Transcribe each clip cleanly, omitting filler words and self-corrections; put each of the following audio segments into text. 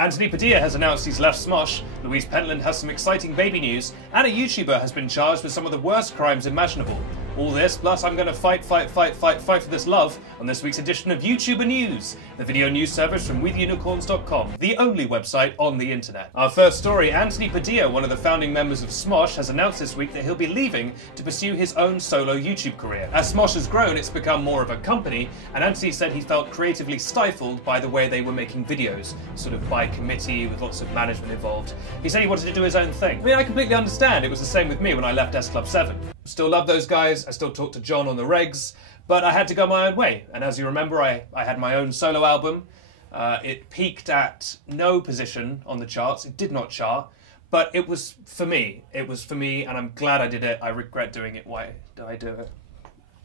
Anthony Padilla has announced he's left Smosh, Louise has some exciting baby news, and a YouTuber has been charged with some of the worst crimes imaginable. All this, plus I'm going to fight for this love on this week's edition of YouTuber News, the video news service from WithUnicorns.com, the only website on the internet. Our first story, Anthony Padilla, one of the founding members of Smosh, has announced this week that he'll be leaving to pursue his own solo YouTube career. As Smosh has grown, it's become more of a company, and Anthony said he felt creatively stifled by the way they were making videos, sort of by committee with lots of management involved. He said he wanted to do his own thing. I mean, I completely understand. It was the same with me when I left S Club 7. Still love those guys, I still talk to John on the regs, but I had to go my own way. And as you remember, I had my own solo album. It peaked at no position on the charts. It did not chart, but it was for me. It was for me, and I'm glad I did it. I regret doing it. Why did I do it?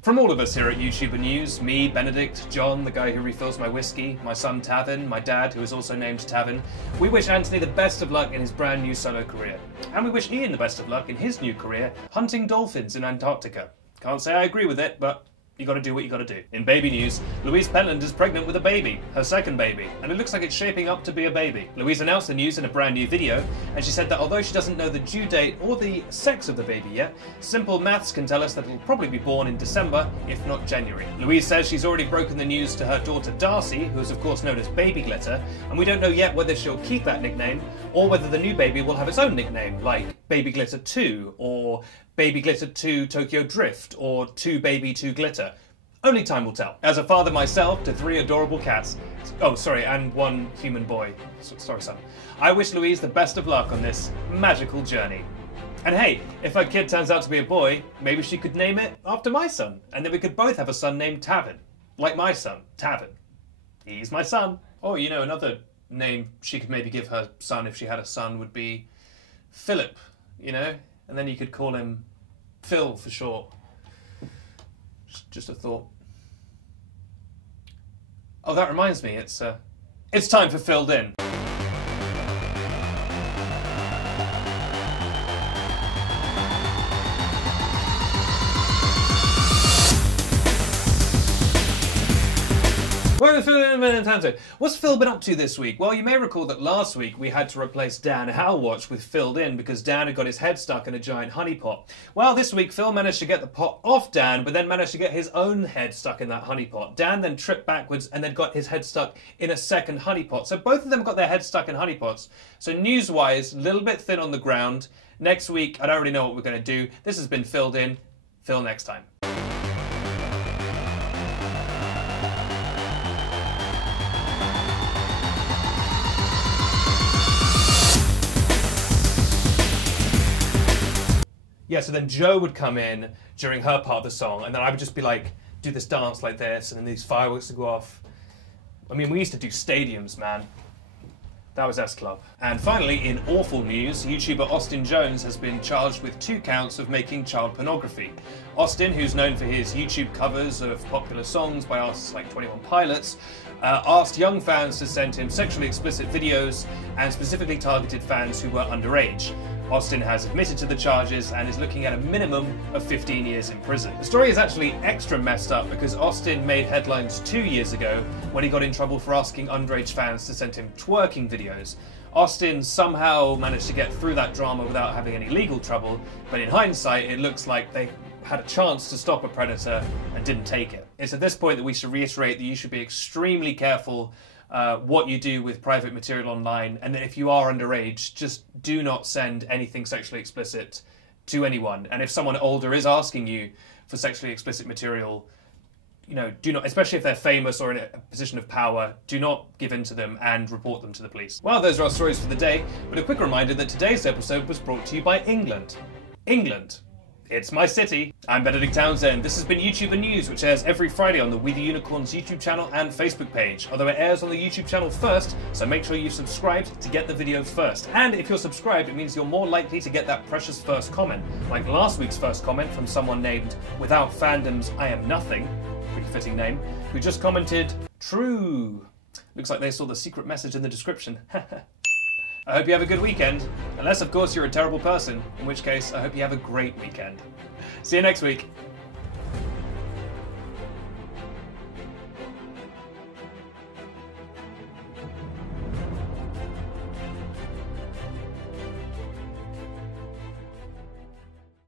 From all of us here at YouTuber News, me, Benedict, John, the guy who refills my whiskey, my son Tavin, my dad, who is also named Tavin, we wish Anthony the best of luck in his brand new solo career. And we wish Ian the best of luck in his new career, hunting dolphins in Antarctica. Can't say I agree with it, but you gotta do what you gotta do. In baby news, Louise Bellend is pregnant with a baby, her second baby, and it looks like it's shaping up to be a baby. Louise announced the news in a brand new video, and she said that although she doesn't know the due date or the sex of the baby yet, simple maths can tell us that it'll probably be born in December, if not January. Louise says she's already broken the news to her daughter Darcy, who is of course known as Baby Glitter, and we don't know yet whether she'll keep that nickname, or whether the new baby will have its own nickname, like Baby Glitter 2, or Baby Glitter 2 Tokyo Drift, or 2 Baby 2 Glitter. Only time will tell. As a father myself to 3 adorable cats, and 1 human boy, sorry son, I wish Louise the best of luck on this magical journey. And hey, if her kid turns out to be a boy, maybe she could name it after my son, and then we could both have a son named Tavin. Like my son, Tavin. He's my son. Or, you know, another name she could maybe give her son if she had a son would be Philip, you know? And then you could call him Phil for short. Just a thought. Oh, that reminds me, it's time for Filled In. What's Phil been up to this week? Well, you may recall that last week we had to replace Dan Howwatch with Filled In because Dan had got his head stuck in a giant honey pot. Well, this week Phil managed to get the pot off Dan, but then managed to get his own head stuck in that honey pot. Dan then tripped backwards and then got his head stuck in a second honey pot. So both of them got their heads stuck in honey pots. So news-wise, a little bit thin on the ground. Next week, I don't really know what we're going to do. This has been Filled In. Phil next time. Yeah, so then Jo would come in during her part of the song, and then I would just be like, do this dance like this, and then these fireworks would go off. I mean, we used to do stadiums, man. That was S Club. And finally, in awful news, YouTuber Austin Jones has been charged with 2 counts of making child pornography. Austin, who's known for his YouTube covers of popular songs by artists like 21 Pilots, asked young fans to send him sexually explicit videos and specifically targeted fans who were underage. Austin has admitted to the charges and is looking at a minimum of 15 years in prison. The story is actually extra messed up because Austin made headlines 2 years ago when he got in trouble for asking underage fans to send him twerking videos. Austin somehow managed to get through that drama without having any legal trouble, but in hindsight it looks like they had a chance to stop a predator and didn't take it. It's at this point that we should reiterate that you should be extremely careful what you do with private material online, and that if you are underage, just do not send anything sexually explicit to anyone. And if someone older is asking you for sexually explicit material, you know, do not, especially if they're famous or in a position of power, do not give in to them and report them to the police. Well, those are our stories for the day, but a quick reminder that today's episode was brought to you by England. England. It's my city. I'm Benedict Townsend. This has been YouTuber News, which airs every Friday on the We the Unicorns YouTube channel and Facebook page. Although it airs on the YouTube channel first, so make sure you've subscribed to get the video first. And if you're subscribed, it means you're more likely to get that precious first comment. Like last week's first comment from someone named Without Fandoms I Am Nothing, pretty fitting name, who just commented, "True." Looks like they saw the secret message in the description. I hope you have a good weekend, unless of course you're a terrible person, in which case I hope you have a great weekend. See you next week.